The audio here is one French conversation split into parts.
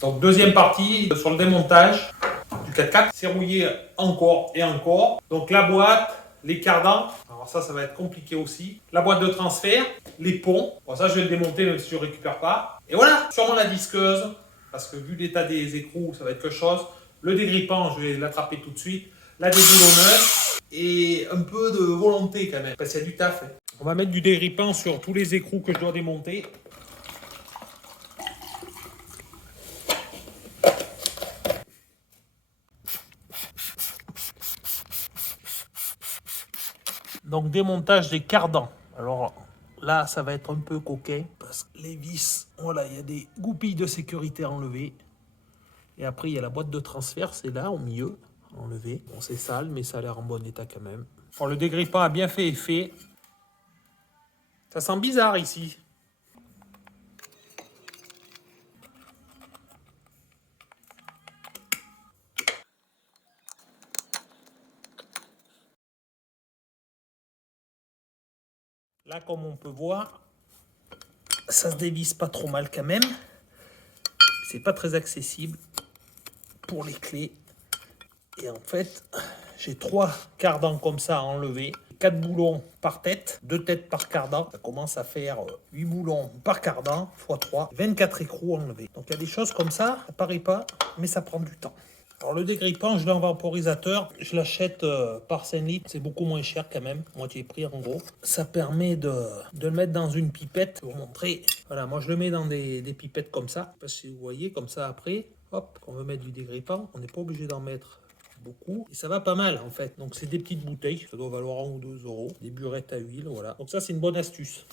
Donc deuxième partie sur le démontage du 4x4. Serrouiller encore et encore. Donc la boîte, les cardans. Alors ça va être compliqué aussi. La boîte de transfert, les ponts. Bon ça je vais le démonter même si je ne récupère pas. Et voilà, sûrement la disqueuse. Parce que vu l'état des écrous, ça va être quelque chose. Le dégrippant, je vais l'attraper tout de suite. La déboulonneuse. Et un peu de volonté quand même. Parce qu'il y a du taf. On va mettre du dégrippant sur tous les écrous que je dois démonter. Donc démontage des cardans. Alors là, ça va être un peu coquin parce que les vis, voilà, il y a des goupilles de sécurité à enlever. Et après, il y a la boîte de transfert, c'est là, au milieu, enlevé. Bon, c'est sale, mais ça a l'air en bon état quand même. Bon, le dégrippant a bien fait effet. Ça sent bizarre ici. Là, comme on peut voir, ça se dévisse pas trop mal quand même. C'est pas très accessible pour les clés. Et en fait, j'ai 3 cardans comme ça à enlever. 4 boulons par tête, 2 têtes par cardan. Ça commence à faire 8 boulons par cardan, x 3, 24 écrous enlevés. Donc il y a des choses comme ça paraît pas, mais ça prend du temps. Alors le dégrippant, je l'ai en vaporisateur. Je l'achète par 5 litres. C'est beaucoup moins cher quand même. Moitié prix en gros. Ça permet de le mettre dans une pipette. Pour vous montrer. Voilà, moi je le mets dans des pipettes comme ça. Je sais pas si vous voyez, comme ça après. Hop, quand on veut mettre du dégrippant, on n'est pas obligé d'en mettre beaucoup. Et ça va pas mal en fait. Donc c'est des petites bouteilles. Ça doit valoir 1 ou 2 euros. Des burettes à huile, voilà. Donc ça c'est une bonne astuce.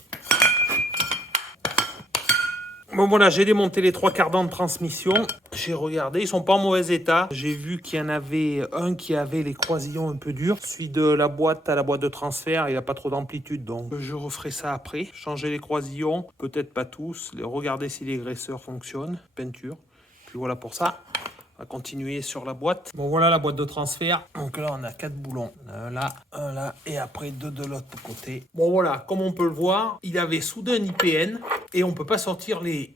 Bon voilà, j'ai démonté les 3 cardans de transmission. J'ai regardé, ils sont pas en mauvais état. J'ai vu qu'il y en avait un qui avait les croisillons un peu durs. Celui de la boîte à la boîte de transfert, il n'a pas trop d'amplitude. Donc je referai ça après. Changer les croisillons, peut-être pas tous. Regarder si les graisseurs fonctionnent. Peinture. Puis voilà pour ça. On va continuer sur la boîte. Bon voilà la boîte de transfert. Donc là on a 4 boulons. Un là et après 2 de l'autre côté. Bon voilà, comme on peut le voir, il avait soudé un IPN et on peut pas sortir les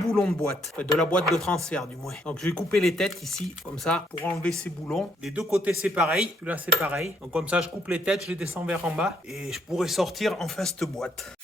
boulons de boîte, enfin, de la boîte de transfert du moins. Donc je vais couper les têtes ici, comme ça, pour enlever ces boulons. Les deux côtés c'est pareil, là c'est pareil. Donc comme ça je coupe les têtes, je les descends vers en bas et je pourrai sortir enfin cette boîte.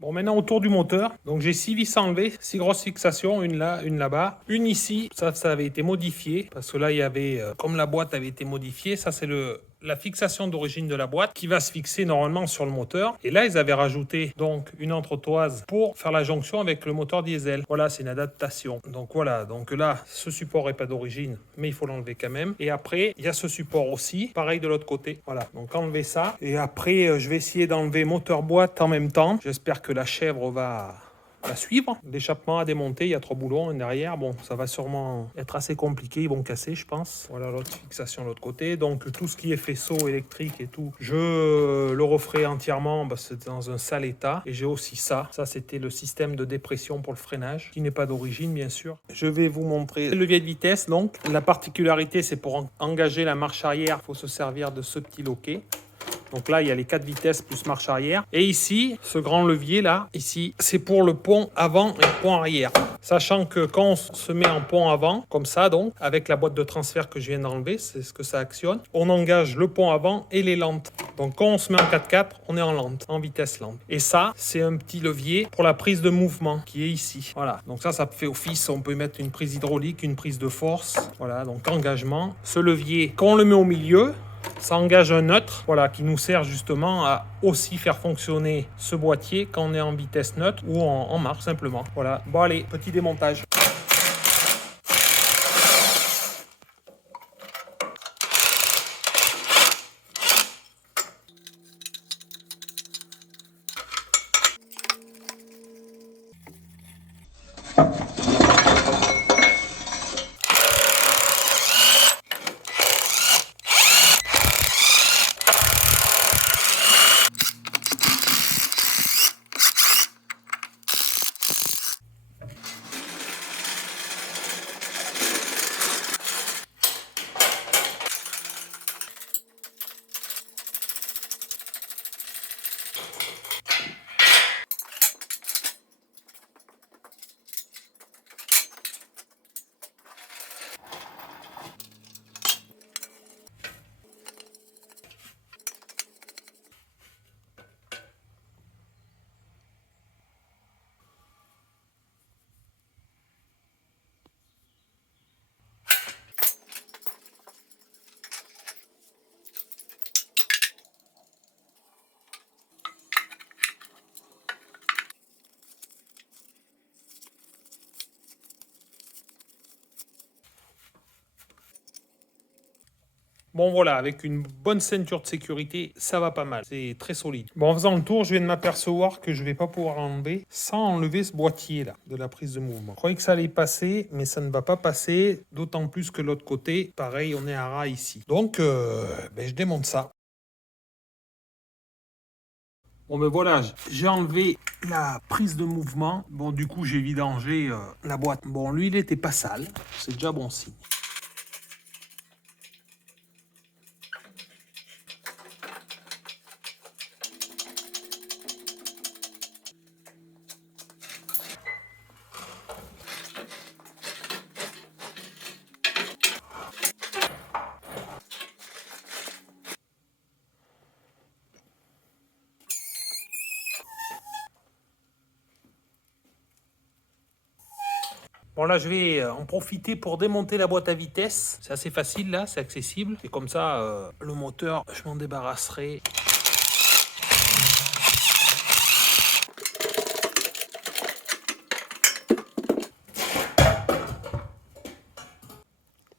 Bon, maintenant autour du moteur, donc j'ai 6 vis enlevées, 6 grosses fixations, une là, une là-bas, une ici, ça avait été modifié, parce que là il y avait, comme la boîte avait été modifiée, ça c'est la fixation d'origine de la boîte qui va se fixer normalement sur le moteur. Et là, ils avaient rajouté donc une entretoise pour faire la jonction avec le moteur diesel. Voilà, c'est une adaptation. Donc voilà, donc là, ce support n'est pas d'origine, mais il faut l'enlever quand même. Et après, il y a ce support aussi, pareil de l'autre côté. Voilà, donc enlever ça. Et après, je vais essayer d'enlever moteur-boîte en même temps. J'espère que la chèvre va suivre. L'échappement à démonter, il y a 3 boulons derrière. Bon, ça va sûrement être assez compliqué, ils vont casser, je pense. Voilà l'autre fixation de l'autre côté. Donc tout ce qui est faisceau électrique et tout, je le referai entièrement parce que c'est dans un sale état. Et j'ai aussi ça. Ça, c'était le système de dépression pour le freinage, qui n'est pas d'origine, bien sûr. Je vais vous montrer le levier de vitesse. Donc, la particularité, c'est pour engager la marche arrière, il faut se servir de ce petit loquet. Donc là, il y a les 4 vitesses plus marche arrière. Et ici, ce grand levier là, ici, c'est pour le pont avant et le pont arrière. Sachant que quand on se met en pont avant, comme ça donc, avec la boîte de transfert que je viens d'enlever, c'est ce que ça actionne, on engage le pont avant et les lentes. Donc quand on se met en 4x4, on est en lente, en vitesse lente. Et ça, c'est un petit levier pour la prise de mouvement qui est ici. Voilà, donc ça fait office, on peut mettre une prise hydraulique, une prise de force. Voilà, donc engagement. Ce levier, quand on le met au milieu, ça engage un neutre, voilà, qui nous sert justement à aussi faire fonctionner ce boîtier quand on est en vitesse neutre ou en marche simplement. Voilà, bon allez, petit démontage. Bon voilà, avec une bonne ceinture de sécurité, ça va pas mal. C'est très solide. Bon, en faisant le tour, je viens de m'apercevoir que je vais pas pouvoir enlever sans enlever ce boîtier là de la prise de mouvement. Je croyais que ça allait passer, mais ça ne va pas passer. D'autant plus que l'autre côté, pareil, on est à ras ici. Donc, je démonte ça. Bon ben voilà, j'ai enlevé la prise de mouvement. Bon du coup j'ai vidangé la boîte. Bon lui il était pas sale, c'est déjà bon signe. Bon là je vais en profiter pour démonter la boîte à vitesse. C'est assez facile là, c'est accessible. Et comme ça le moteur je m'en débarrasserai.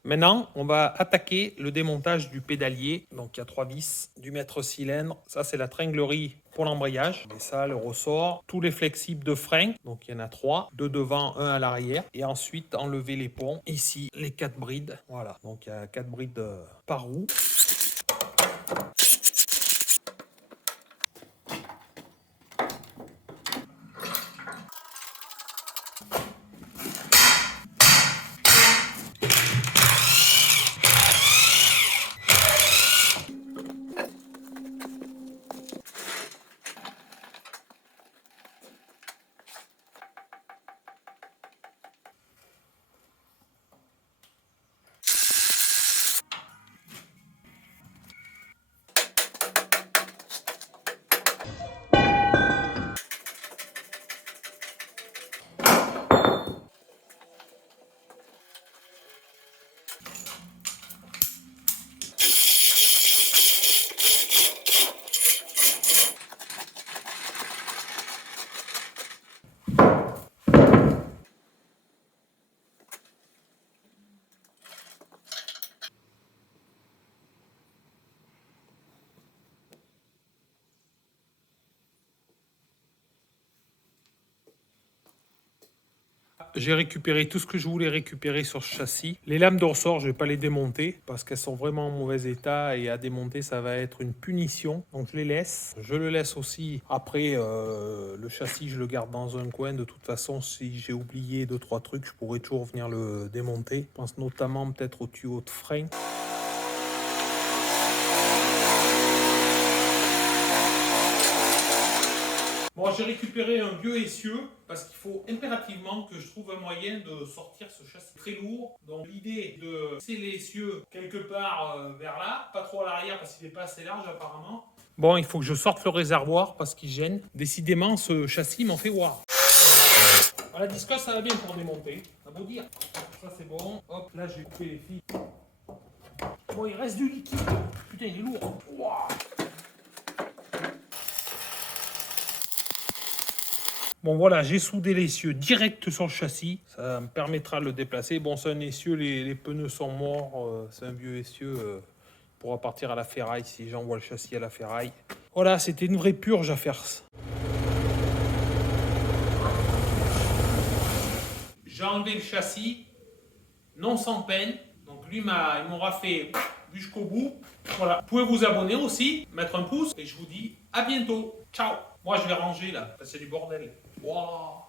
Maintenant, on va attaquer le démontage du pédalier. Donc, il y a 3 vis, du maître-cylindre. Ça, c'est la tringlerie pour l'embrayage. Et ça, le ressort. Tous les flexibles de frein. Donc, il y en a 3. 2 devant, 1 à l'arrière. Et ensuite, enlever les ponts. Ici, les 4 brides. Voilà. Donc, il y a 4 brides par roue. J'ai récupéré tout ce que je voulais récupérer sur ce châssis. Les lames de ressort, je ne vais pas les démonter parce qu'elles sont vraiment en mauvais état et à démonter, ça va être une punition. Donc je les laisse. Je le laisse aussi. Après, le châssis, je le garde dans un coin. De toute façon, si j'ai oublié 2-3 trucs, je pourrais toujours venir le démonter. Je pense notamment peut-être au tuyau de frein. Bon, j'ai récupéré un vieux essieu parce qu'il faut impérativement que je trouve un moyen de sortir ce châssis très lourd. Donc l'idée de laisser l'essieu quelque part vers là, pas trop à l'arrière parce qu'il n'est pas assez large apparemment. Bon, il faut que je sorte le réservoir parce qu'il gêne. Décidément, ce châssis m'en fait voir. La discosse, ça va bien pour démonter. Ça veut dire. Ça c'est bon. Hop, là j'ai coupé les fils. Bon, il reste du liquide. Putain, il est lourd. Wow. Bon voilà, j'ai soudé l'essieu direct sur le châssis. Ça me permettra de le déplacer. Bon, c'est un essieu, les pneus sont morts. C'est un vieux essieu. Il pourra partir à la ferraille si j'envoie le châssis à la ferraille. Voilà, c'était une vraie purge à faire. J'ai enlevé le châssis, non sans peine. Donc lui, il m'aura fait jusqu'au bout. Voilà, vous pouvez vous abonner aussi, mettre un pouce. Et je vous dis à bientôt. Ciao. Moi, je vais ranger là, parce que c'est du bordel. Wow.